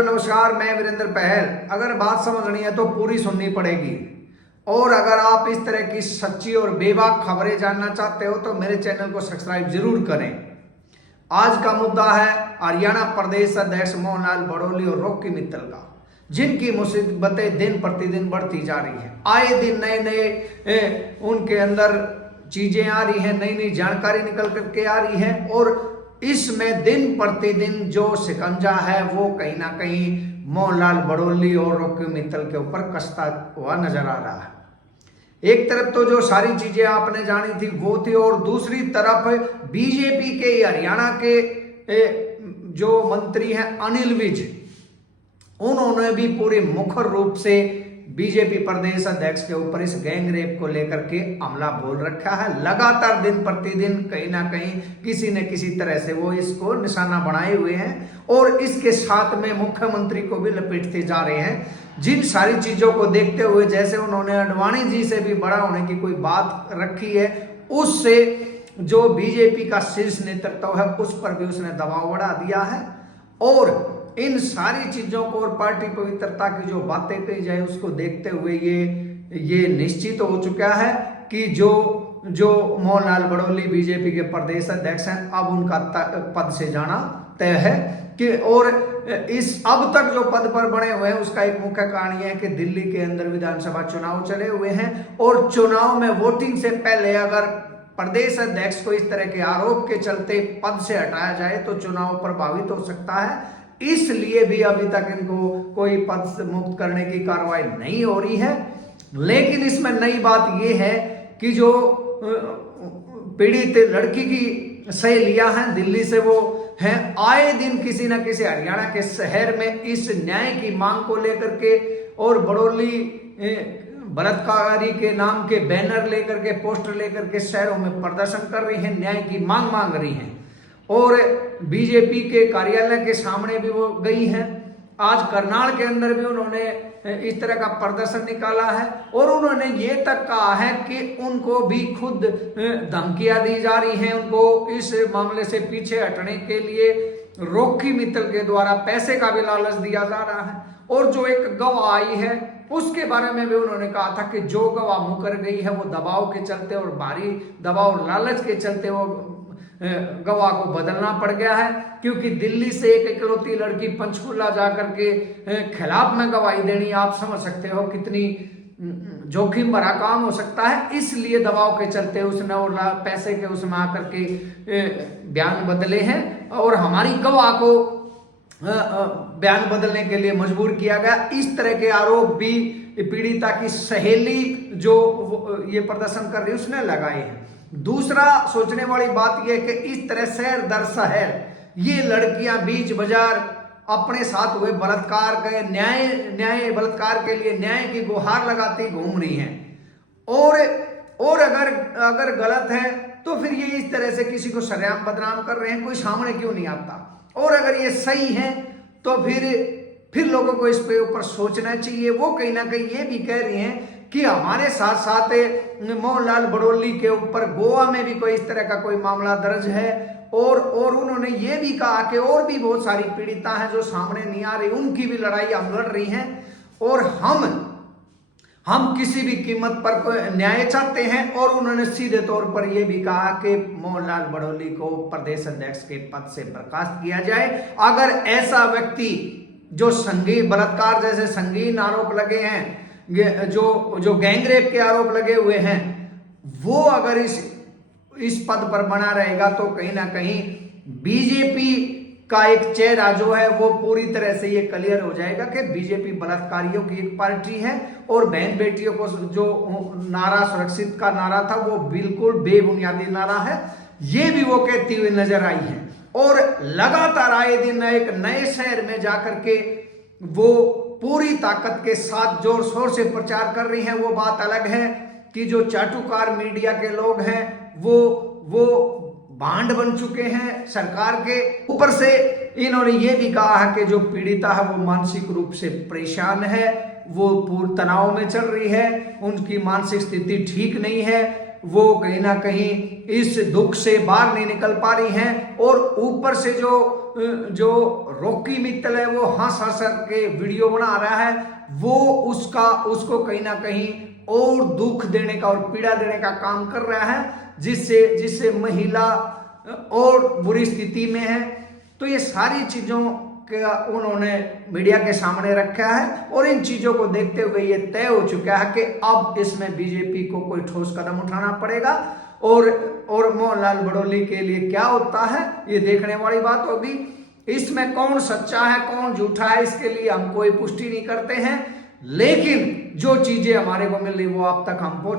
नमस्कार, मैं वीरेंद्र पहल। अगर बात समझनी है तो पूरी सुननी पड़ेगी। और अगर आप इस तरह की सच्ची और बेबाक खबरें जानना चाहते हो तो मेरे चैनल को सब्सक्राइब जरूर करें। आज का मुद्दा है हरियाणा प्रदेश अध्यक्ष मोहनलाल बड़ोली और रॉकी मित्तल का, जिनकी मुसीबतें दिन प्रतिदिन बढ़ती जा रही हैं। आए दिन नए नए उनके अंदर चीजें आ रही हैं, नई नई जानकारी निकल करके आ रही है और इसमें दिन प्रतिदिन जो शिकंजा है वो कहीं ना कहीं मोहनलाल बड़ोली और रॉकी मित्तल के ऊपर कसता हुआ नजर आ रहा है। एक तरफ तो जो सारी चीजें आपने जानी थी वो थी, और दूसरी तरफ बीजेपी के हरियाणा के जो मंत्री हैं अनिल विज, उन्होंने भी पूरे मुखर रूप से बीजेपी प्रदेश अध्यक्ष के ऊपर इस गैंग रेप को लेकर के हमला बोल रखा है। लगातार दिन प्रतिदिन कहीं ना कहीं किसी न किसी तरह से वो इसको निशाना बनाए हुए हैं और इसके साथ में मुख्यमंत्री को भी लपेटते जा रहे हैं। जिन सारी चीजों को देखते हुए, जैसे उन्होंने अडवाणी जी से भी बड़ा होने की कोई बात रखी है, उससे जो बीजेपी का शीर्ष नेतृत्व है उस पर भी उसने दबाव बढ़ा दिया है। और इन सारी चीजों को और पार्टी पवित्रता की जो बातें कही जाए उसको देखते हुए ये निश्चित हो चुका है कि जो मोहनलाल बड़ोली बीजेपी के प्रदेश अध्यक्ष हैं, अब उनका पद से जाना तय है कि और इस अब तक जो पद पर बने हुए हैं उसका एक मुख्य कारण यह है कि दिल्ली के अंदर विधानसभा चुनाव चले हुए हैं और चुनाव में वोटिंग से पहले अगर प्रदेश अध्यक्ष को इस तरह के आरोप के चलते पद से हटाया जाए तो चुनाव प्रभावित हो सकता है। इसलिए भी अभी तक इनको कोई पद से मुक्त करने की कार्रवाई नहीं हो रही है। लेकिन इसमें नई बात यह है कि जो पीड़ित लड़की की सहेलियां हैं दिल्ली से, वो हैं आए दिन किसी न किसी हरियाणा के शहर में इस न्याय की मांग को लेकर के और बड़ोली बलात्कारी के नाम के बैनर लेकर के, पोस्टर लेकर के शहरों में प्रदर्शन कर रही हैं, न्याय की मांग मांग रही हैं। और बीजेपी के कार्यालय के सामने भी वो गई हैं। आज करनाल के अंदर भी उन्होंने इस तरह का प्रदर्शन निकाला है और उन्होंने ये तक कहा है कि उनको भी खुद धमकियां दी जा रही हैं। उनको इस मामले से पीछे हटने के लिए रॉकी मित्तल के द्वारा पैसे का भी लालच दिया जा रहा है। और जो एक गवाह आई है उसके बारे में भी उन्होंने कहा था कि जो गवाह मुकर गई है वो दबाव के चलते और भारी दबाव और लालच के चलते वो गवाह को बदलना पड़ गया है, क्योंकि दिल्ली से एक इकलौती लड़की पंचकुला जाकर के खिलाफ में गवाही देनी, आप समझ सकते हो कितनी जोखिम भरा काम हो सकता है। इसलिए दबाव के चलते उसने और पैसे के उसमें आकर के बयान बदले हैं और हमारी गवाह को बयान बदलने के लिए मजबूर किया गया। इस तरह के आरोप भी पीड़िता की सहेली जो ये प्रदर्शन कर रही है उसने लगाए हैं। दूसरा सोचने वाली बात यह है कि इस तरह शहर दर शहर ये लड़कियां बीच बाजार अपने साथ हुए बलात्कार के न्याय बलात्कार के लिए न्याय की गुहार लगाती घूम रही हैं। और अगर गलत है तो फिर ये इस तरह से किसी को सरेआम बदनाम कर रहे हैं, कोई सामने क्यों नहीं आता। और अगर ये सही है तो फिर लोगों को इस पे ऊपर सोचना चाहिए। वो कहीं ना कहीं ये भी कह रही हैं कि हमारे साथ साथ मोहनलाल बड़ोली के ऊपर गोवा में भी कोई इस तरह का कोई मामला दर्ज है और उन्होंने ये भी कहा कि और भी बहुत सारी पीड़िता हैं जो सामने नहीं आ रही, उनकी भी लड़ाई हम लड़ रही हैं और हम किसी भी कीमत पर न्याय चाहते हैं। और उन्होंने सीधे तौर पर यह भी कहा कि मोहनलाल बड़ोली को प्रदेश अध्यक्ष के पद से बर्खास्त किया जाए। अगर ऐसा व्यक्ति जो संगीन बलात्कार जैसे संगीन आरोप लगे हैं, जो गैंग रेप के आरोप लगे हुए हैं, वो अगर इस पद पर बना रहेगा तो कहीं ना कहीं बीजेपी का एक चेहरा जो है वो पूरी तरह से ये क्लियर हो जाएगा कि बीजेपी बलात्कारियों की एक पार्टी है और बहन बेटियों को जो नारा सुरक्षित का नारा था वो बिल्कुल बेबुनियादी नारा है, ये भी वो कहती हुई नजर आई है। और लगातार आए दिन एक नए शहर में जाकर के वो पूरी ताकत के साथ जोर शोर से प्रचार कर रही हैं। वो बात अलग है कि जो चाटुकार मीडिया के लोग हैं वो भांड बन चुके हैं सरकार के। ऊपर से इन्होंने ये भी कहा है कि जो पीड़िता है वो मानसिक रूप से परेशान है, वो पूर्ण तनाव में चल रही है, उनकी मानसिक स्थिति ठीक नहीं है, वो कहीं ना कहीं इस दुख से बाहर नहीं निकल पा रही हैं। और ऊपर से जो रॉकी मित्तल है वो हंस हंस के वीडियो बना रहा है, वो उसको कहीं ना कहीं और दुख देने का और पीड़ा देने का काम कर रहा है, जिससे महिला और बुरी स्थिति में है। तो ये सारी चीजों का उन्होंने मीडिया के सामने रखा है और इन चीजों को देखते हुए ये तय हो चुका है कि अब इसमें बीजेपी को कोई ठोस कदम उठाना पड़ेगा और मोहनलाल बड़ौली के लिए क्या होता है ये देखने वाली बात होगी। इसमें कौन सच्चा है कौन झूठा है इसके लिए हम कोई पुष्टि नहीं करते हैं, लेकिन जो चीजें हमारे को मिल रही वो अब तक हम पहुंचा